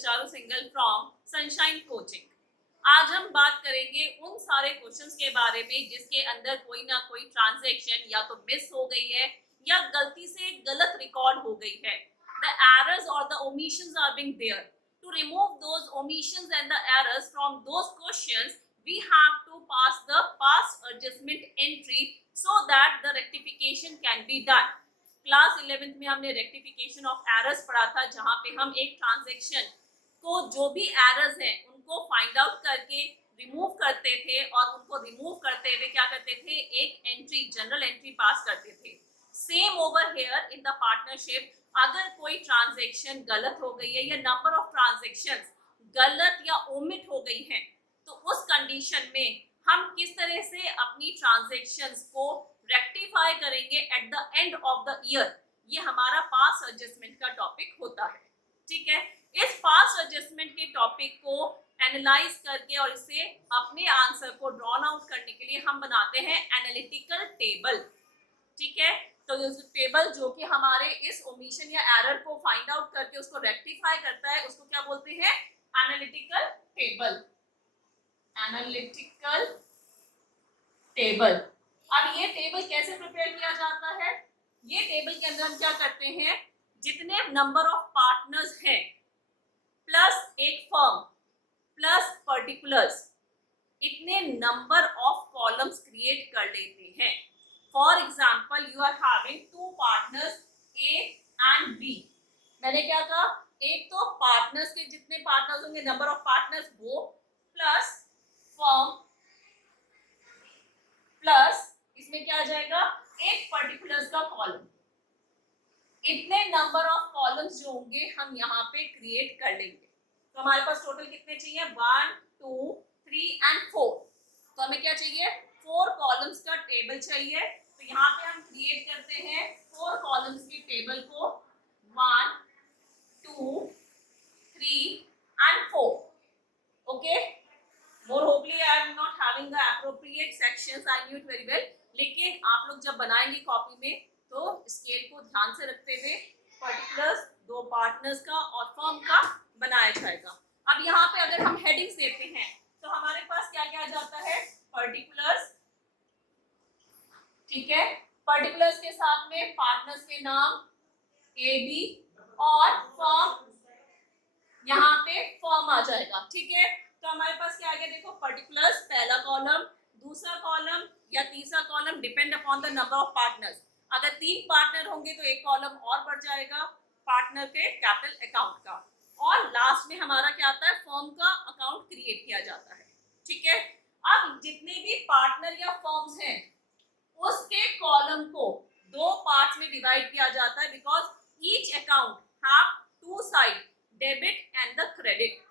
Charu single from sunshine coaching. आज हम बात करेंगे उन सारे क्वेश्चंस के बारे में जिसके अंदर कोई ना कोई ट्रांजैक्शन या तो मिस हो गई है या गलती से गलत रिकॉर्ड हो गई है। द एरर्स और the omissions are being there. To remove those omissions and the errors from those questions we have to pass the past adjustment entry so that the rectification can be done. Class 11th में हमने rectification of errors पढ़ा था, जहां पे हम एक transaction को जो भी एरर्स हैं उनको फाइंड आउट करके रिमूव करते थे और उनको रिमूव करते हुए क्या करते थे, एक एंट्री, जनरल एंट्री पास करते थे। Same over here in the partnership, अगर कोई ट्रांजैक्शन गलत हो गई है या नंबर ऑफ ट्रांजैक्शंस गलत या ओमिट हो गई हैं, तो उस कंडीशन में हम किस तरह से अपनी ट्रांजैक्शंस को रेक्टिफाई करेंगे at the end of the year, ये हमारा पास्ट एडजस्टमेंट का टॉपिक होता है। ठीक है, इस पास्ट एडजस्टमेंट के टॉपिक को एनालाइज करके और इसे अपने आंसर को ड्रॉन आउट करने के लिए हम बनाते हैं एनालिटिकल टेबल। ठीक है, तो टेबल जो कि हमारे इस ओमिशन या एरर को फाइंड आउट करके उसको रेक्टिफाई करता है, उसको क्या बोलते हैं, एनालिटिकल टेबल। Analytical table. अब ये टेबल कैसे प्रिपेयर किया जाता है? ये टेबल के अंदर हम क्या करते हैं, जितने नंबर ऑफ पार्टनर्स हैं प्लस एक फर्म प्लस पर्टिकुलर्स, इतने नंबर ऑफ कॉलम्स क्रिएट कर लेते हैं। For example, you are having two partners A and B. मैंने क्या कहा, एक तो पार्टनर्स के जितने पार्टनर्स होंगे, नंबर ऑफ पार्टनर्स वो, प्लस फर्म, प्लस इसमें क्या आ जाएगा, एक पर्टिकुलर्स का कॉलम। इतने नंबर ऑफ कॉलम्स जो होंगे हम यहाँ पे क्रिएट कर लेंगे। तो हमारे पास टोटल कितने चाहिए, 1 2 3 एंड 4। तो हमें क्या चाहिए, 4 कॉलम्स का टेबल चाहिए। तो यहाँ पे हम क्रिएट करते हैं 4 कॉलम्स की टेबल को, 1 2 3 and 4। Okay, more hopefully I am not having the appropriate sections, I knew it very well। लेकिन आप लोग जब बनाएंगे कॉपी में तो स्केल को ध्यान से रखते हुए पर्टिकुलर्स, 2 पार्टनर्स का और फर्म का बनाया जाएगा। अब यहाँ पे अगर हम हेडिंग्स देते हैं तो हमारे पास क्या क्या आ जाता है, पर्टिकुलर्स। ठीक है, पर्टिकुलर्स के साथ में पार्टनर्स के नाम ए बी और फर्म, यहाँ पे फर्म आ जाएगा। ठीक है, तो हमारे पास क्या आ गया, देखो, पर्टिकुलर्स पहला कॉलम, दूसरा कॉलम या तीसरा column, depend upon the number of partners. अगर 3 पार्टनर होंगे तो एक कॉलम और बढ़ जाएगा पार्टनर के कैपिटल अकाउंट का, और लास्ट में हमारा क्या आता है, फर्म का अकाउंट क्रिएट किया जाता है। ठीक है, अब जितने भी पार्टनर या फर्म्स हैं उसके कॉलम को 2 पार्ट्स में डिवाइड किया जाता है, because each account have 2 side, debit and the credit.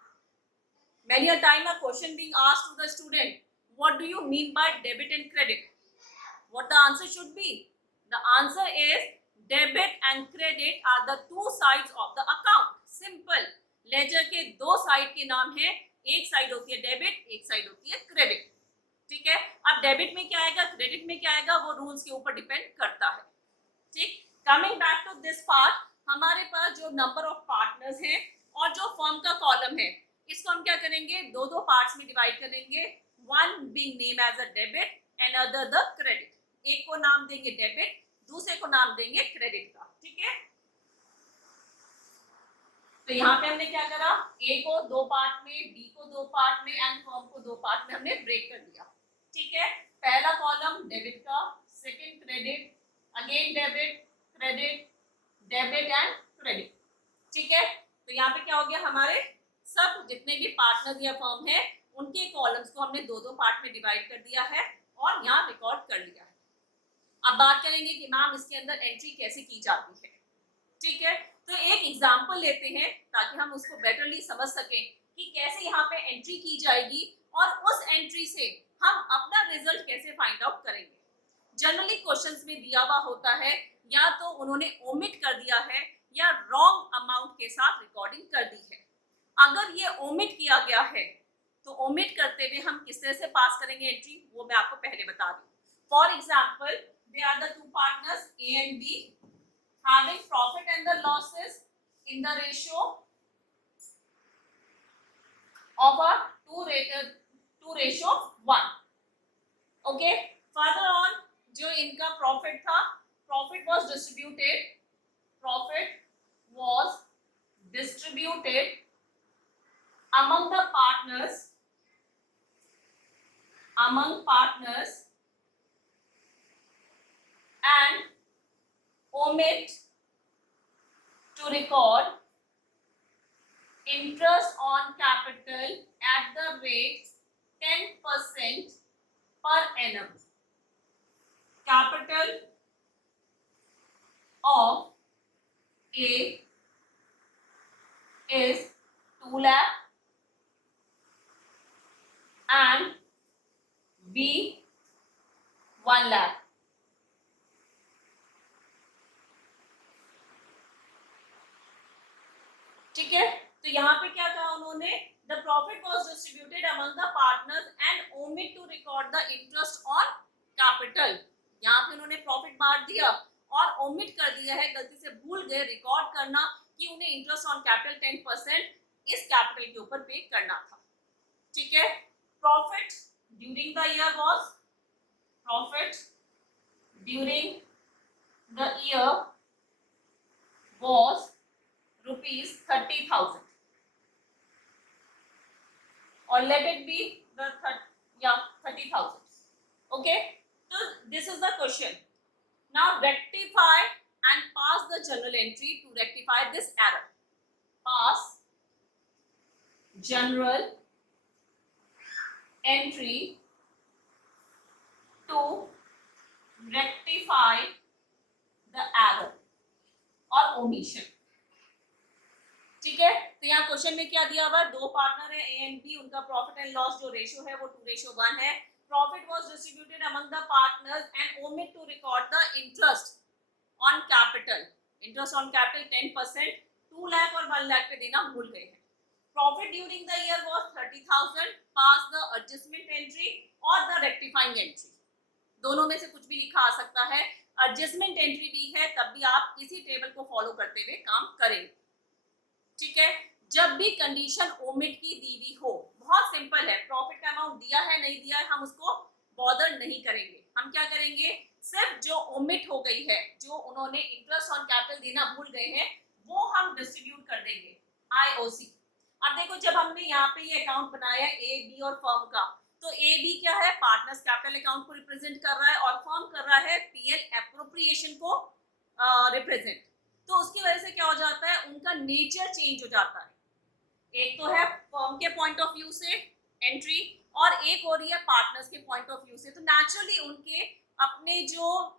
Many a time a question being asked to the student, what do you mean by debit and credit? What the answer should be? The answer is debit and credit are the 2 sides of the account. Simple. Ledger के 2 side के नाम है, एक side होती है debit, एक side होती है क्रेडिट। ठीक है, अब डेबिट में क्या आएगा, क्रेडिट में क्या आएगा, वो रूल्स के ऊपर डिपेंड करता है। ठीक, coming back to this part, हमारे पास जो नंबर ऑफ पार्टनर्स हैं और जो फर्म का कॉलम है, इसको हम क्या करेंगे, 2 पार्ट्स में डिवाइड करेंगे। One being name as a debit and other the credit. एक को नाम देंगे डेबिट, दूसरे को नाम देंगे क्रेडिट का। ठीक है, तो यहाँ पे हमने क्या करा, ए को 2 पार्ट में, बी को 2 पार्ट में एंड फर्म को 2 पार्ट में हमने ब्रेक कर दिया। ठीक है, पहला कॉलम डेबिट का, second credit, again debit, credit, debit and credit. ठीक है, तो यहाँ पे क्या हो गया, हमारे सब जितने भी पार्टनर या फर्म है उनके कॉलम्स को हमने 2 पार्ट में डिवाइड कर दिया है और यहाँ रिकॉर्ड कर लिया है। अब बात करेंगे कि मैम इसके अंदर एंट्री कैसे की जाती है। ठीक है, तो एक एग्जांपल लेते हैं ताकि हम उसको बेटरली समझ सकें कि कैसे यहाँ पे एंट्री की जाएगी और उस एंट्री से हम अपना रिजल्ट कैसे फाइंड आउट करेंगे। जनरली क्वेश्चंस में दिया हुआ होता है, या तो उन्होंने ओमिट कर दिया है या रॉन्ग अमाउंट के साथ रिकॉर्डिंग कर दी है। अगर ये ओमिट किया गया है तो ओमिट करते हुए हम किस तरह से पास करेंगे एंट्री, वो मैं आपको पहले बता दूं। For example, they are the 2 partners A and B having profit and the losses in the ratio of a 2:1. Okay, further on जो इनका प्रॉफिट था, profit was distributed among the partners and omit to record interest on capital at the rate 10% per annum. Capital of A is 2 lakh and B 1 lakh. ठीक है, तो यहाँ पे क्या कहा उन्होंने, the profit was distributed among the partners and omit to record the interest on capital. यहाँ पे उन्होंने प्रॉफिट बांट दिया और ओमिट कर दिया है, गलती से भूल गए रिकॉर्ड करना कि उन्हें इंटरेस्ट ऑन कैपिटल 10% इस कैपिटल के ऊपर पे करना था. ठीक है, profit during the year was rupees 30,000 or let it be the 30,000. Okay, so this is the question. Now rectify and pass the journal entry to rectify this error. Pass journal entry to rectify the error or omission. ठीक है, तो यहाँ question में क्या दिया हुआ है, दो पार्टनर है ए एंड बी, उनका प्रॉफिट एंड लॉस जो रेशियो है वो 2:1 है. Profit was distributed among the partners and omit to record the interest on capital. Interest on capital 10%, 2 lakh और 1 लाख पे देना भूल गए हैं. Profit during the year was 30,000. Pass the adjustment entry और द रेक्टिफाइंग एंट्री. दोनों में से कुछ भी लिखा आ सकता है. एडजस्टमेंट एंट्री भी है तब भी आप इसी टेबल को फॉलो करते हुए काम करेंगे. ठीक है, जब भी कंडीशन ओमिट की दी हुई हो, बहुत सिंपल है, प्रॉफिट का अमाउंट दिया है नहीं दिया है हम उसको बॉदर नहीं करेंगे. हम क्या करेंगे, सिर्फ जो ओमिट हो गई है, जो उन्होंने इंटरेस्ट ऑन कैपिटल देना भूल गए हैं, वो हम डिस्ट्रीब्यूट कर देंगे आईओसी. अब देखो, जब हमने यहाँ पे ये अकाउंट बनाया ए बी और फर्म का, तो ए बी क्या है, पार्टनर्स कैपिटल अकाउंट को रिप्रेजेंट कर रहा है और फर्म कर रहा है पीएल एप्रोप्रिएशन को रिप्रेजेंट. तो उसकी वजह से क्या हो जाता है, उनका नेचर चेंज हो जाता है. एक तो है फर्म के पॉइंट ऑफ व्यू से एंट्री और एक हो रही है पार्टनर्स के पॉइंट ऑफ व्यू से. तो नेचुरली उनके अपने जो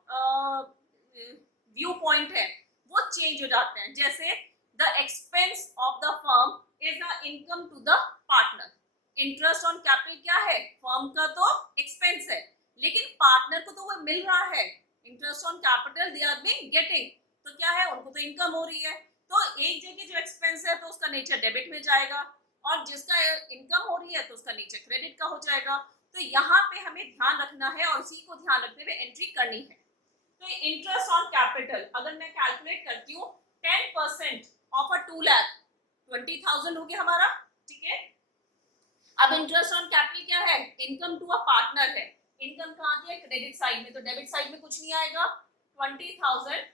व्यू पॉइंट है वो चेंज हो जाते हैं. जैसे the expense of the firm is the income to the partner. Interest on capital क्या है, फर्म का तो एक्सपेंस है, लेकिन पार्टनर को तो वो मिल रहा है. Interest on capital they are being getting, तो क्या है, उनको तो इनकम हो रही है. तो एक जगह जो एक्सपेंस है तो उसका नेचर डेबिट में जाएगा और जिसका इनकम हो रही है तो उसका नेचर क्रेडिट का हो जाएगा. तो यहाँ पे हमें ध्यान रखना है और इसी को ध्यान रखते हुए एंट्री करनी है. तो इंटरेस्ट ऑन कैपिटल अगर मैं कैलकुलेट करती हूँ, 10% ऑफ अ 2 लाख 20,000 हो गया हमारा. ठीक है, अब इंटरेस्ट ऑन कैपिटल क्या है, इनकम टू अ पार्टनर है. इनकम कहाँ दिया, क्रेडिट साइड में, तो डेबिट साइड में कुछ नहीं आएगा, 20,000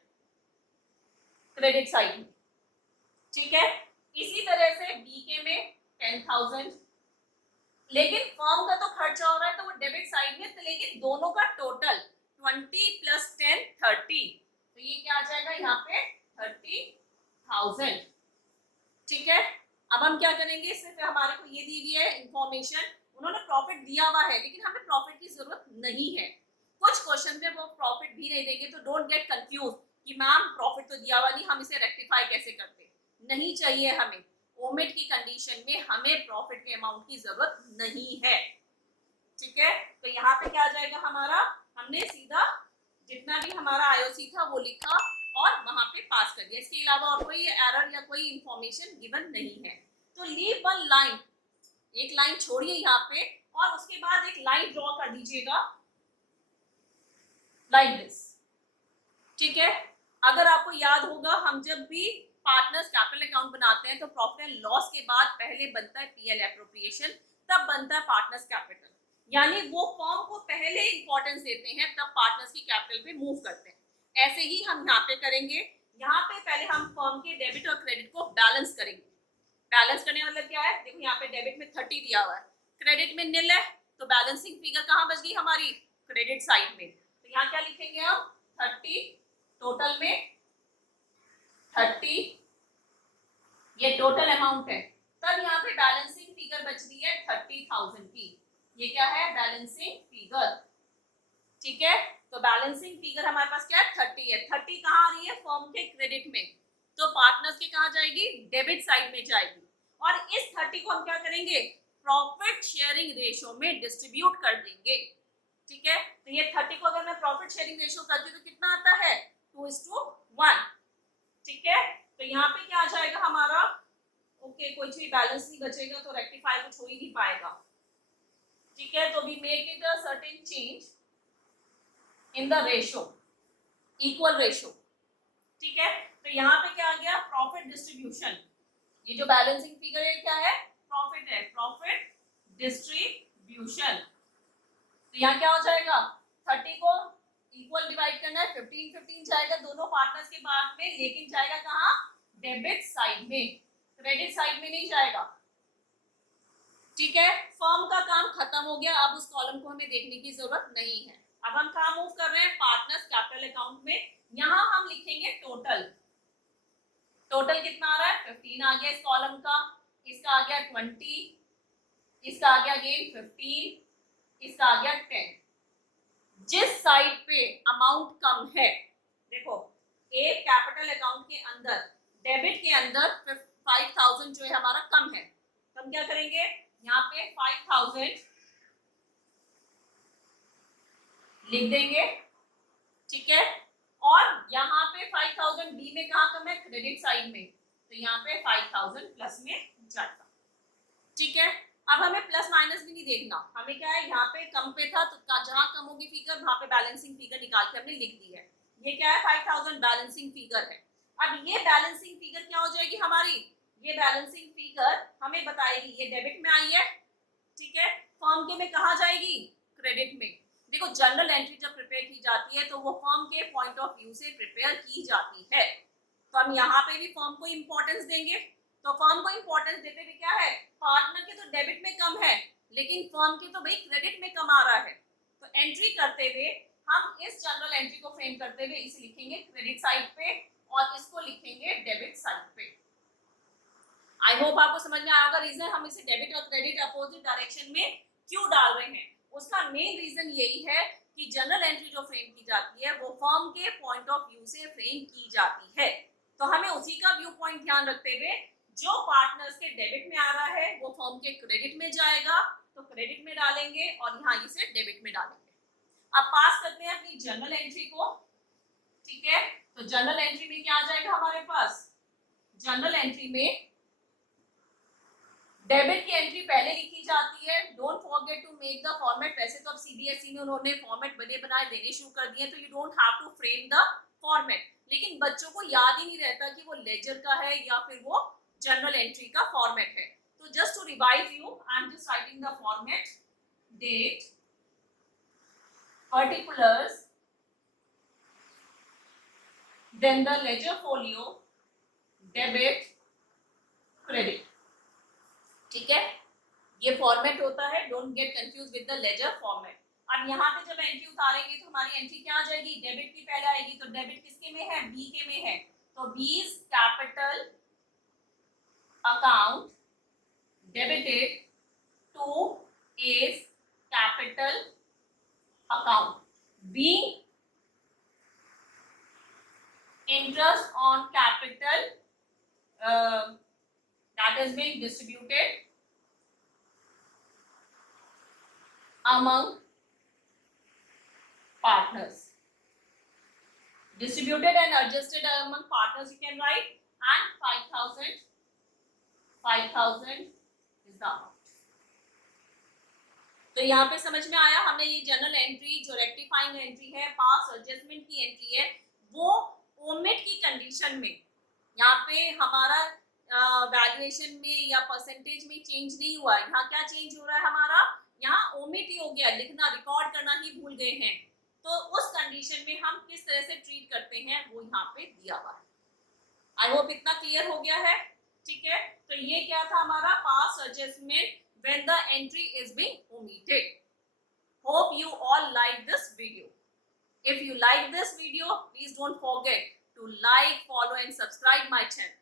क्रेडिट साइड में. ठीक है, इसी तरह से बीके में 10,000, लेकिन फर्म का तो खर्चा हो रहा है तो वो डेबिट साइड में, तो लेकिन दोनों का टोटल 20 + 10 30, तो ये क्या आ जाएगा यहाँ पे 30,000. ठीक है, अब हम क्या करेंगे, सिर्फ हमारे को ये दी हुई है इंफॉर्मेशन, उन्होंने प्रॉफिट दिया हुआ है लेकिन हमें प्रॉफिट की जरूरत नहीं है. कुछ क्वेश्चन में वो प्रॉफिट भी नहीं देंगे, तो डोंट गेट कंफ्यूज कि मैम प्रॉफिट तो दिया हुआ नहीं, हम इसे रेक्टिफाई कैसे करते. नहीं चाहिए हमें, ओमिट की कंडीशन में हमें प्रॉफिट के अमाउंट की जरूरत नहीं है. ठीक है, तो यहाँ पे क्या आ जाएगा हमारा, हमने सीधा जितना भी हमारा आईओसी था वो लिखा और वहां पे पास कर दिया. इसके अलावा और कोई एरर या कोई इंफॉर्मेशन गिवन नहीं है. तो लीव वन लाइन, एक लाइन छोड़िए यहाँ पे और उसके बाद एक लाइन ड्रॉ कर दीजिएगा लाइक दिस. ठीक है, अगर आपको याद होगा हम जब भी पार्टनर्स कैपिटल अकाउंट बनाते हैं तो प्रॉफिट एंड लॉस के बाद पहले बनता है पीएल एप्रोप्रिएशन, तब बनता है पार्टनर्स कैपिटल। यानी वो फर्म को पहले इंपॉर्टेंस देते हैं, तब पार्टनर्स की कैपिटल पे मूव करते हैं। ऐसे ही हम यहाँ पे करेंगे। यहाँ पे पहले हम फर्म के डेबिट और क्रेडिट को बैलेंस करेंगे। बैलेंस करने मतलब क्या है, देखो यहाँ पे डेबिट में 30 दिया हुआ है, क्रेडिट में निल है, तो बैलेंसिंग फिगर कहाँ बच गई हमारी, क्रेडिट साइड में। तो यहाँ क्या लिखेंगे हम, 30, टोटल में 30, ये टोटल अमाउंट है। तब यहाँ पे बैलेंसिंग फिगर बच रही है 30,000 की, ये क्या है, बैलेंसिंग फिगर। ठीक है, तो बैलेंसिंग फिगर हमारे पास क्या है, 30 है। 30 कहाँ आ रही है, फर्म के क्रेडिट में, तो पार्टनर्स के कहाँ जाएगी, डेबिट साइड में जाएगी। और इस 30 को हम क्या करेंगे, प्रॉफिट शेयरिंग रेशियो में डिस्ट्रीब्यूट कर देंगे। ठीक है, तो ये 30 को अगर मैं प्रॉफिट शेयरिंग रेशियो करती हूँ तो कितना आता है, 2:1। ठीक है, तो यहाँ पे क्या आ जाएगा हमारा, ओके कुछ भी बैलेंस नहीं बचेगा तो रेक्टिफाई कुछ हो ही नहीं पाएगा। ठीक है, तो we make it a certain change in the ratio, equal ratio. ठीक है, तो यहाँ पे क्या आ गया, प्रॉफिट डिस्ट्रीब्यूशन। ये जो बैलेंसिंग फिगर है क्या है, प्रॉफिट है, प्रॉफिट डिस्ट्रीब्यूशन। तो यहाँ क्या हो जाएगा, 30 को इक्वल डिवाइड करना है, 15-15 जाएगा दोनों पार्टनर्स के बाद में, लेकिन जाएगा कहाँ, डेबिट साइड में, क्रेडिट साइड में नहीं जाएगा। ठीक है, फर्म का काम खत्म हो गया, अब उस कॉलम को हमें देखने की जरूरत नहीं है। अब हम कहाँ मूव कर रहे हैं, पार्टनर्स कैपिटल अकाउंट में। यहाँ हम लिखेंगे टोटल। टोटल कितना आ रहा है, 15 आ गया इस कॉलम का, इसका आ गया 20, इसका आ गया अगेन 15, इसका आ गया 10। जिस साइड पे अमाउंट कम है, देखो एक कैपिटल अकाउंट के अंदर, डेबिट के अंदर 5,000 जो है हमारा कम है, तो हम क्या करेंगे, यहाँ पे 5,000 लिख देंगे। ठीक है, और यहाँ पे 5,000 बी में कहाँ कम है, क्रेडिट साइड में, तो यहाँ पे 5,000 प्लस में जाएगा। ठीक है, अब हमें प्लस माइनस भी नहीं देखना, हमें क्या है, यहाँ पे कम पे था तो जहां कम होगी फिगर वहां पे बैलेंसिंग फिगर निकाल के हमने लिख दी है। ये क्या है, 5,000 बैलेंसिंग फिगर है। अब ये बैलेंसिंग फिगर क्या हो जाएगी हमारी, ये बैलेंसिंग फिगर हमें बताएगी, ये डेबिट में आई है। ठीक है, फर्म के में कहा जाएगी, क्रेडिट में। देखो जनरल एंट्री जब प्रिपेयर की जाती है तो वो फर्म के पॉइंट ऑफ व्यू से प्रिपेयर की जाती है, तो हम यहाँ पे भी फर्म को इंपॉर्टेंस देंगे। तो फर्म को इंपॉर्टेंस देते हुए क्या है, पार्टनर के तो डेबिट में कम है, लेकिन फर्म के तो भाई क्रेडिट में कम आ रहा है, तो एंट्री करते हुए हम इस जनरल एंट्री को फ्रेम करते हुए इसे लिखेंगे क्रेडिट साइड पे और इसको लिखेंगे डेबिट साइड पे। आई होप आपको समझ में आएगा रीजन हम इसे डेबिट और क्रेडिट अपोजिट डायरेक्शन में क्यों डाल रहे हैं। उसका मेन रीजन यही है कि जनरल एंट्री जो फ्रेम की जाती है वो फर्म के पॉइंट ऑफ व्यू से फ्रेम की जाती है, तो हमें उसी का व्यू पॉइंट ध्यान रखते हुए जो पार्टनर्स के डेबिट में आ रहा है वो फर्म के क्रेडिट में जाएगा, तो क्रेडिट में डालेंगे और यहाँ इसे डेबिट में डालेंगे। अब पास करते हैं अपनी जनरल एंट्री को। ठीक है, तो जनरल एंट्री में क्या आ जाएगा हमारे पास, जनरल एंट्री में डेबिट की एंट्री पहले लिखी जाती है। Don't forget to make the format. वैसे तो अब सीबीएसई ने उन्होंने फॉर्मेट बने बनाए देने शुरू कर दिए, तो you don't have to frame the format, लेकिन बच्चों को याद ही नहीं रहता कि वो लेजर का है या फिर वो जनरल एंट्री का फॉर्मेट है। तो just to revise you, I am just writing the format, date, particulars, then the ledger folio, debit, credit। ठीक है, ये फॉर्मेट होता है, don't get confuse with the ledger format. अब यहाँ पे जब एंट्री उतारेंगे तो हमारी एंट्री क्या आ जाएगी, डेबिट की पहले आएगी, तो डेबिट किसके में है, बी के में है, तो B's capital account debited to A's capital account, B interest on capital that is being distributed among partners, distributed and adjusted among partners you can write, and 5,000 is the amount। तो यहाँ पे समझ में आया, हमने ये जनरल एंट्री जो rectifying entry है, पास एडजस्टमेंट की एंट्री है, वो ओमिट की कंडीशन में यहाँ पे हमारा वैल्यूएशन में या परसेंटेज में चेंज नहीं हुआ। यहाँ क्या चेंज हो रहा है हमारा, यहाँ ओमिट ही हो गया, लिखना रिकॉर्ड करना ही भूल गए हैं। तो उस कंडीशन में हम किस तरह से ट्रीट करते हैं वो यहाँ पे दिया हुआ है। आई होप इतना क्लियर हो गया है, ठीक है। तो ये क्या था हमारा past adjustment when the entry is being omitted. Hope you all like this video. If you like this video, please don't forget to like, follow and subscribe my channel.